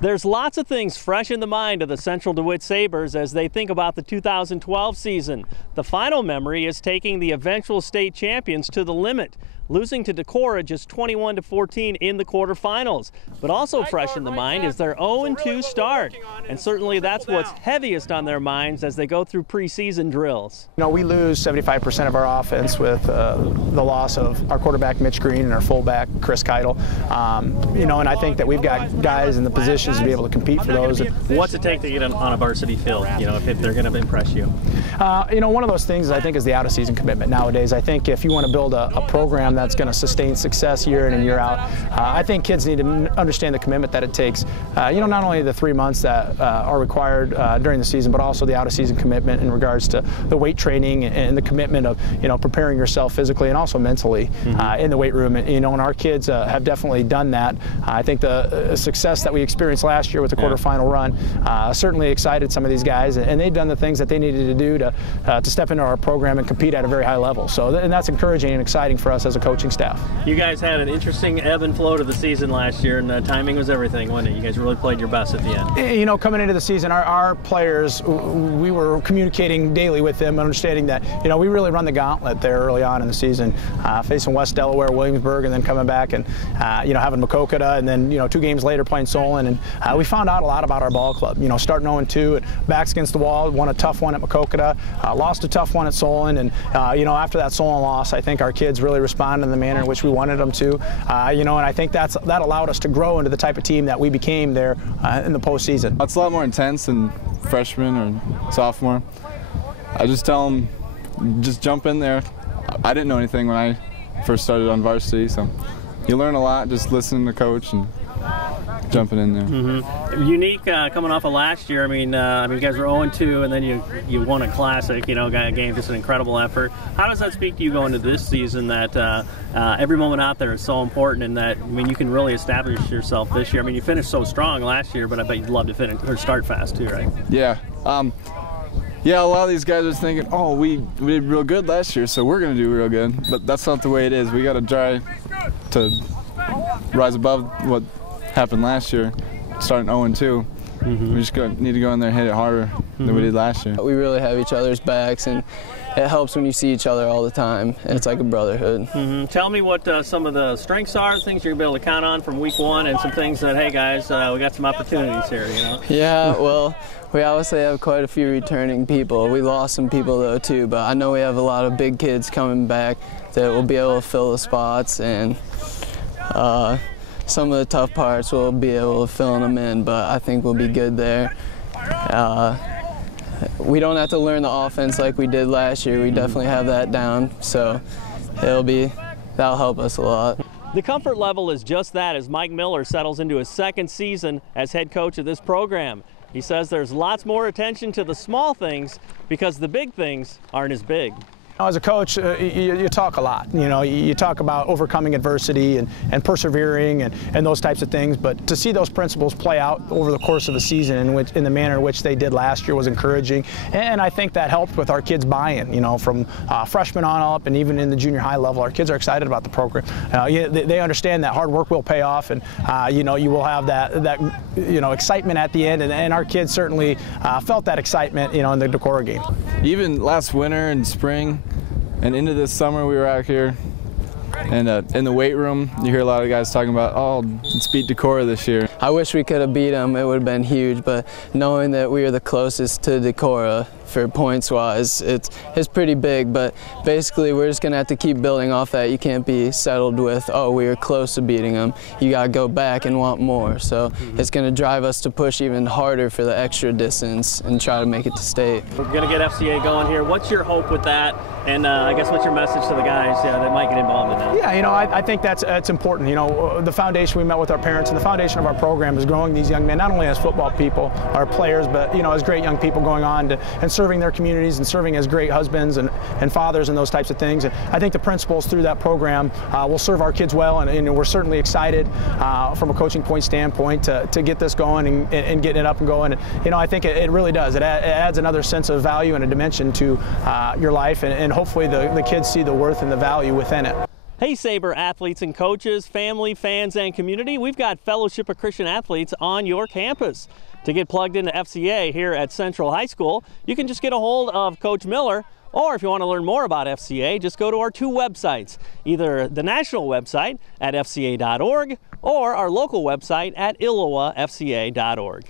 There's lots of things fresh in the mind of the Central DeWitt Sabers as they think about the 2012 season. The final memory is taking the eventual state champions to the limit, losing to Decorah just 21-14 in the quarterfinals. But also fresh in the mind is their 0-2 start, and certainly that's what's heaviest on their minds as they go through preseason drills. You know, we lose 75% of our offense with the loss of our quarterback Mitch Green and our fullback Chris Keitel. You know, and I think that we've got guys in the positions to be able to compete for those. What's it take to get on a varsity field, you know, if they're going to impress you? You know, one of those things I think is the out-of-season commitment nowadays. I think if you want to build a program that's going to sustain success year in and year out, I think kids need to understand the commitment that it takes. You know, not only the 3 months that are required during the season, but also the out-of-season commitment in regards to the weight training and the commitment of, you know, preparing yourself physically and also mentally in the weight room. And, you know, and our kids have definitely done that. I think the success that we experienced last year with the quarterfinal run certainly excited some of these guys, and they've done the things that they needed to do to step into our program and compete at a very high level. So, and that's encouraging and exciting for us as a coaching staff. You guys had an interesting ebb and flow to the season last year, and the timing was everything, wasn't it? You guys really played your best at the end. You know, coming into the season, our players, we were communicating daily with them, understanding that, you know, we really run the gauntlet there early on in the season, facing West Delaware, Williamsburg, and then coming back and, you know, having Makokata, and then, you know, 2 games later playing Solon. And we found out a lot about our ball club. You know, starting 0-2 and backs against the wall, won a tough one at Makokata, lost a tough one at Solon, and, you know, after that Solon loss, I think our kids really responded in the manner in which we wanted them to. You know, and I think that allowed us to grow into the type of team that we became there in the postseason. It's a lot more intense than freshman or sophomore. I just tell them, just jump in there. I didn't know anything when I first started on varsity, so you learn a lot just listening to coach and jumping in there. Unique coming off of last year. I mean, you guys were 0-2, and then you won a classic. You know, game, just an incredible effort. How does that speak to you going into this season? That every moment out there is so important, and that, I mean, you can really establish yourself this year. I mean, you finished so strong last year, but I bet you'd love to finish or start fast too, right? Yeah. Yeah, a lot of these guys are thinking, oh, we did real good last year, so we're going to do real good. But that's not the way it is. We got to try to rise above what happened last year, starting 0-2. We just need to go in there and hit it harder than we did last year. We really have each other's backs, and it helps when you see each other all the time. It's like a brotherhood. Tell me what some of the strengths are, things you're going to be able to count on from week 1, and some things that, hey guys, we got some opportunities here, you know? Yeah, well, we obviously have quite a few returning people. We lost some people though too, but I know we have a lot of big kids coming back that will be able to fill the spots, and some of the tough parts we'll be able to fill them in, but I think we'll be good there. We don't have to learn the offense like we did last year. We definitely have that down, so that'll help us a lot. The comfort level is just that as Mike Miller settles into his 2nd season as head coach of this program. He says there's lots more attention to the small things because the big things aren't as big. As a coach, you talk a lot. You know, you talk about overcoming adversity and persevering and those types of things. But to see those principles play out over the course of the season in the manner in which they did last year was encouraging. And I think that helped with our kids' buy-in. You know, from freshmen on up, and even in the junior high level, our kids are excited about the program. They understand that hard work will pay off, and you know, you will have that you know, excitement at the end. And our kids certainly felt that excitement, you know, in the Decorah game. Even last winter and spring and into this summer, we were out here, and in the weight room, you hear a lot of guys talking about, oh, let's beat Decorah this year. I wish we could have beat them. It would have been huge, but knowing that we are the closest to Decorah for points-wise, it's pretty big. But basically, we're just going to have to keep building off that. You can't be settled with, oh, we were close to beating them. You got to go back and want more. So it's going to drive us to push even harder for the extra distance and try to make it to state. We're going to get FCA going here. What's your hope with that? And I guess what's your message to the guys that might get involved in that? Yeah, you know, I think that's important. You know, the foundation, we met with our parents, and the foundation of our program is growing these young men, not only as football people, our players, but, you know, as great young people going on and serving their communities and serving as great husbands and fathers and those types of things. And I think the principles through that program will serve our kids well, and we're certainly excited from a coaching point standpoint to get this going and getting it up and going. And, you know, I think it really does. It adds another sense of value and a dimension to your life, and hopefully the kids see the worth and the value within it. Hey Saber athletes and coaches, family, fans, and community, we've got Fellowship of Christian Athletes on your campus. To get plugged into FCA here at Central High School, you can just get a hold of Coach Miller, or if you want to learn more about FCA, just go to our two websites, either the national website at fca.org or our local website at illowafca.org.